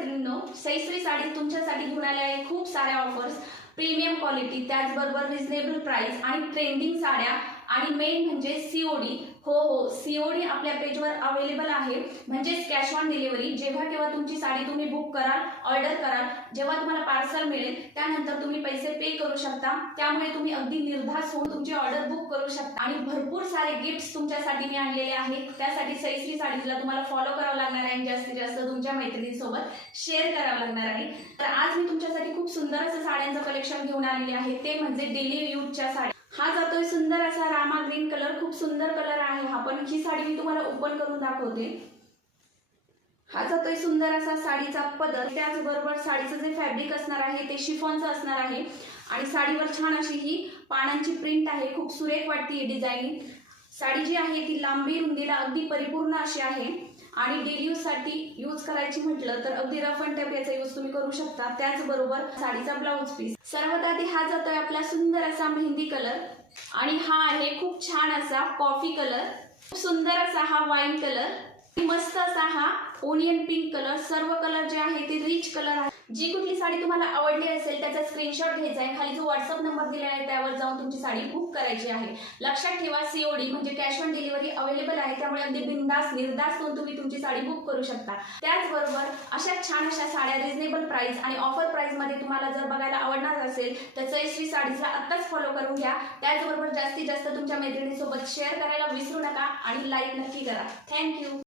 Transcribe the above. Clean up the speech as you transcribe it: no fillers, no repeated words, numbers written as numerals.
मैत्रिणींनो, सईश्री साडी तुमच्यासाठी घेऊन आले आहे खूप साऱ्या ऑफर्स, प्रीमियम क्वालिटी, त्याचबरोबर रिझनेबल प्राइस आणि ट्रेंडिंग साड्या आणि मेन म्हणजे सीओडी. हो, सीओडी आपल्या पेजवर अवेलेबल आहे, म्हणजेच कॅश ऑन डिलिव्हरी. जेव्हा केव्हा तुमची साडी तुम्ही बुक कराल, ऑर्डर कराल, जेव्हा तुम्हाला पार्सल मिळेल त्यानंतर तुम्ही पैसे पे करू शकता. त्यामुळे तुम्ही अगदी निर्धास्त होऊन तुमची ऑर्डर बुक करू शकता. आणि भरपूर सारे गिफ्ट्स तुमच्यासाठी मी आणलेले आहेत. त्यासाठी सईश्री साडीजला तुम्हाला फॉलो करावं लागणार आहे, जास्तीत जास्त तुमच्या मैत्रिणींसोबत शेअर करावं लागणार आहे. तर आज मी तुमच्यासाठी खूप सुंदर असं साड्यांचं कलेक्शन घेऊन आलेले आहे, ते म्हणजे डेली यूजच्या साड्या. हा जातोय सुंदर असा रामा ग्रीन कलर, खूप सुंदर कलर आहे हा. पण ही साडी मी तुम्हाला ओपन करून दाखवते. हा जातोय सुंदर असा साडीचा पदर, त्याचबरोबर साडीचं जे फॅब्रिक असणार आहे ते शिफॉनचं असणार आहे आणि साडीवर छान अशी ही पानांची प्रिंट आहे, खूप सुरेख वाटते ही डिझाईन. साडी जी आहे ती लांबी रुंदीला अगदी परिपूर्ण अशी आहे आणि डेली यूज साठी यूज करायची म्हटलं तर अगदी रफ अँड टफ याचा यूज तुम्ही करू शकता. त्याचबरोबर साडीचा ब्लाउज पीस. सर्वात आधी हा जातोय आपला सुंदर असा मेहंदी कलर आणि हा आहे खूप छान असा कॉफी कलर, खूप सुंदर असा हा वाईन कलर, मस्त असा हा ओनियन पिंक कलर. सर्व कलर जे आहे ते रिच कलर आहे. जी कुठली साडी तुम्हाला आवडली असेल त्याचा स्क्रीनशॉट घ्यायचा आहे, खाली जो व्हॉट्सअप नंबर दिलेला आहे त्यावर जाऊन तुमची साडी बुक करायची आहे. लक्षात ठेवा, सीओडी म्हणजे कॅश ऑन डिलिव्हरी अवेलेबल आहे, त्यामुळे अगदी बिंदास निर्धास्त होऊन तुम्ही तुमची साडी बुक करू शकता. त्याचबरोबर अशा छान अशा साड्या रिझनेबल प्राइस आणि ऑफर प्राइस मध्ये तुम्हाला जर बघायला आवडणार असेल तर सईश्री साडीजला आत्ताच फॉलो करून घ्या. त्याचबरोबर जास्तीत जास्त तुमच्या मैत्रिणींसोबत शेअर करायला विसरू नका आणि लाईक नक्की करा. थँक्यू.